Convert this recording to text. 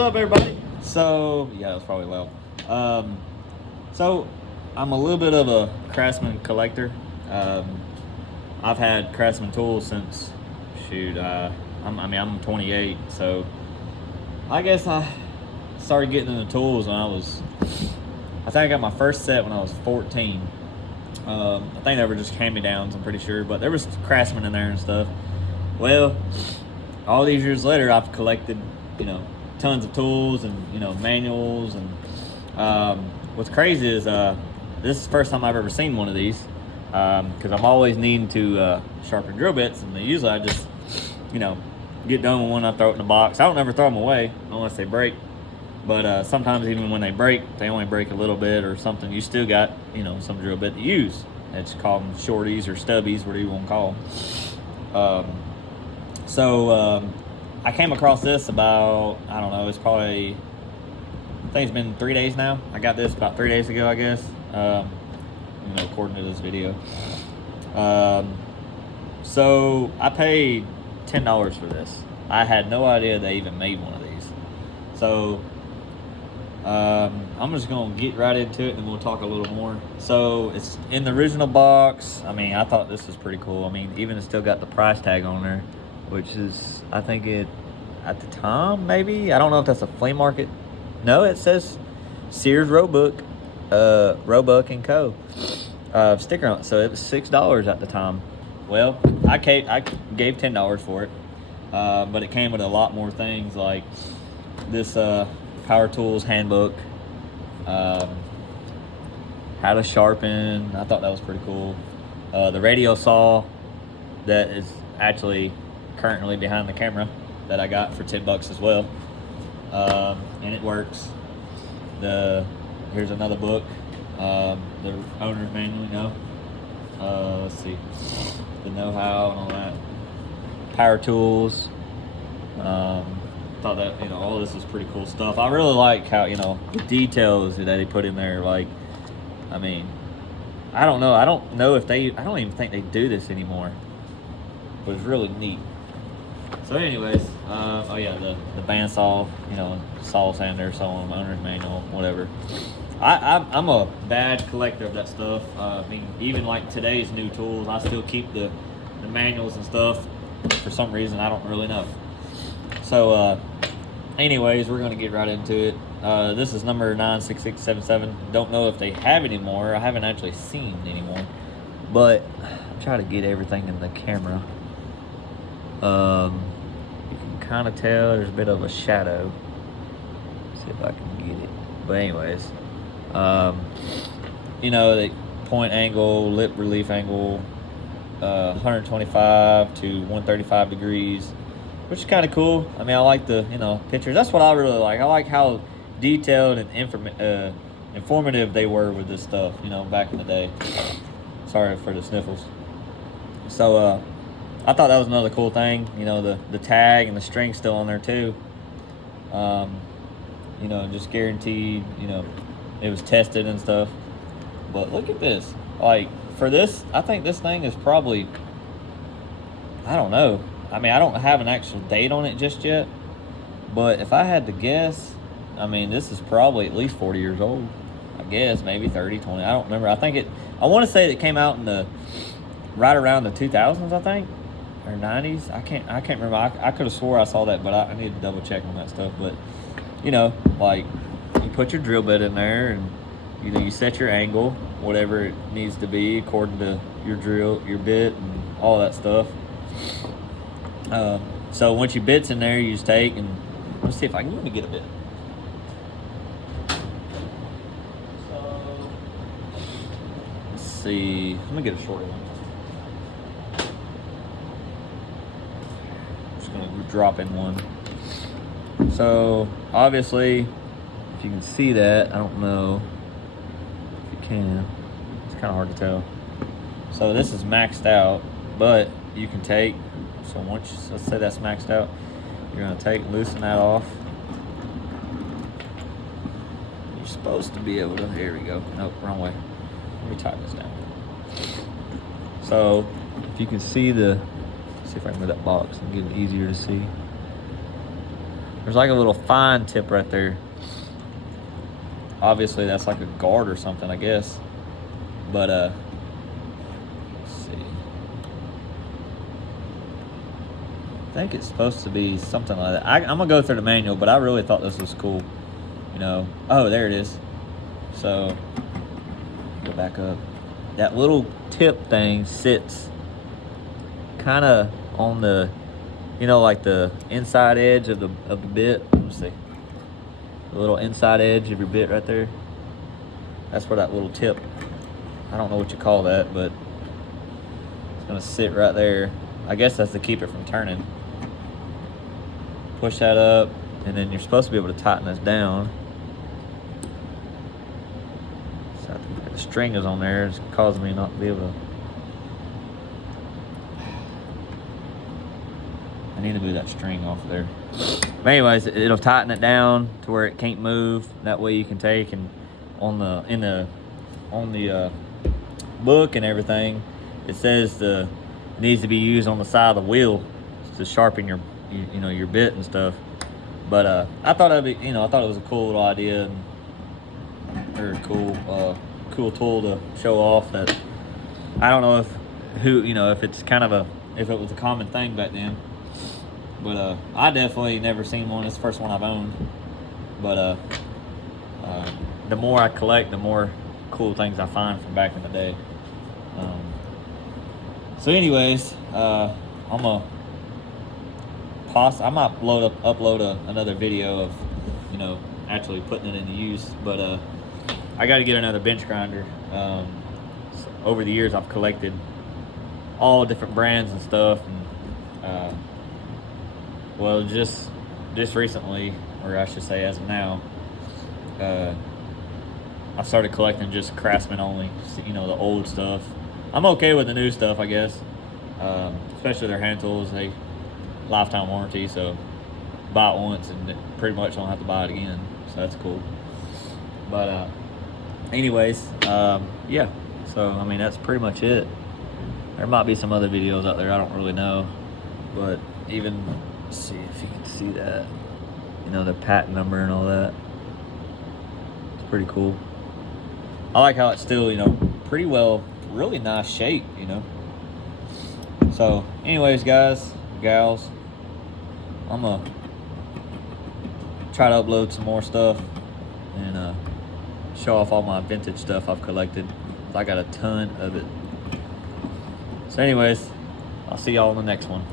up, everybody? So, yeah, that was probably loud. So, I'm a little bit of a Craftsman collector. I've had Craftsman tools since, I'm 28, so I guess I started getting into tools when I think I got my first set when I was 14. I think they were just hand-me-downs, I'm pretty sure, but there was Craftsman in there and stuff. Well, all these years later, I've collected, tons of tools and, manuals. And what's crazy is this is the first time I've ever seen one of these, because I'm always needing to sharpen drill bits, and usually I just, get done with one, I throw it in the box. I don't ever throw them away unless they break. But sometimes even when they break, they only break a little bit or something. You still got, some drill bit to use. It's called them shorties or stubbies, whatever you want to call them. So I came across this about, I don't know, it's probably, I think it's been 3 days now. I got this about 3 days ago, I guess, according to this video. So I paid $10 for this. I had no idea they even made one of these. So I'm just gonna get right into it and we'll talk a little more. So it's in the original box. I thought this was pretty cool. Even it's still got the price tag on there, which is, I think it, at the time, maybe, I don't know if that's a flea market. No, it says Sears Roebuck and Co. Sticker on it. So it was $6 at the time. Well, I gave $10 for it, but it came with a lot more things like this Power Tools handbook, how to sharpen. I thought that was pretty cool. The radio saw that is actually currently behind the camera that I got for $10 as well, and it works. Here's another book, the owner's manual. Let's see, the know-how and all that. Power Tools. Thought that all this is pretty cool stuff. I really like how the details that they put in there. Like, I don't know. I don't even think they do this anymore. But it's really neat. So, anyways, oh yeah, the bandsaw, saw sander, so on, owner's manual, whatever. I'm a bad collector of that stuff. Even like today's new tools, I still keep the manuals and stuff. For some reason, I don't really know. So, anyways, we're going to get right into it. This is number 96677. Don't know if they have any more. I haven't actually seen any more. But I try to get everything in the camera. You can kind of tell there's a bit of a shadow. Let's see if I can get it. But anyways, the point angle, lip relief angle, 125 to 135 degrees. Which is kind of cool. I like the, pictures. That's what I really like. I like how detailed and informative they were with this stuff, back in the day. Sorry for the sniffles. So, I thought that was another cool thing. The tag and the string still on there too. Just guaranteed, it was tested and stuff. But look at this. Like, for this, I think this thing is probably, I don't know. I don't have an actual date on it just yet, but if I had to guess, this is probably at least 40 years old. I guess maybe 30, 20. I don't remember. I want to say it came out in right around the 2000s, I think, or 90s. I can't remember. I could have swore I saw that, but I need to double check on that stuff. But like, you put your drill bit in there, and you set your angle, whatever it needs to be according to your drill, your bit, and all that stuff. So once your bit's in there, you just take and let's see if I can let me get a bit. So let's see. Let me get a shorter one. Just gonna drop in one. So obviously, if you can see that, I don't know if you can. It's kind of hard to tell. So this is maxed out, but you can take. So once, let's say that's maxed out, you're gonna loosen that off. You're supposed to be able to, here we go. Nope, wrong way. Let me tighten this down. So if you can see see if I can move that box and get it easier to see. There's like a little fine tip right there. Obviously that's like a guard or something, I guess. But let's see. I think it's supposed to be something like that. I'm gonna go through the manual, but I really thought this was cool. You know, oh, there it is. So go back up. That little tip thing sits kind of on the, you know, like the inside edge of the bit. Let me see. The little inside edge of your bit right there. That's where that little tip, I don't know what you call that, but it's gonna sit right there. I guess that's to keep it from turning. Push that up, and then you're supposed to be able to tighten this down. So the string is on there. It's causing me not to be able to. I need to move that string off there. But anyways, it'll tighten it down to where it can't move. That way you can take and on the book and everything, it says it needs to be used on the side of the wheel to sharpen your bit and stuff. But I thought I thought it was a cool little idea and very cool tool to show off. That I don't know if it's kind of if it was a common thing back then. But I definitely never seen one. It's the first one I've owned. But the more I collect, the more cool things I find from back in the day. So anyways, I might upload another video of actually putting it into use. But I got to get another bench grinder. So over the years, I've collected all different brands and stuff. And well, just recently, or I should say as of now, I've started collecting just Craftsman only, the old stuff. I'm okay with the new stuff, I guess, especially their hand tools. They lifetime warranty, so buy it once and pretty much don't have to buy it again, so that's cool. But anyways, yeah, so I mean that's pretty much it. There might be some other videos out there, I don't really know, but even, let's see if you can see that, the patent number and all that. It's pretty cool. I like how it's still, pretty well, really nice shape, So anyways, guys, gals, I'm gonna try to upload some more stuff and show off all my vintage stuff I've collected. I got a ton of it. So anyways, I'll see y'all in the next one.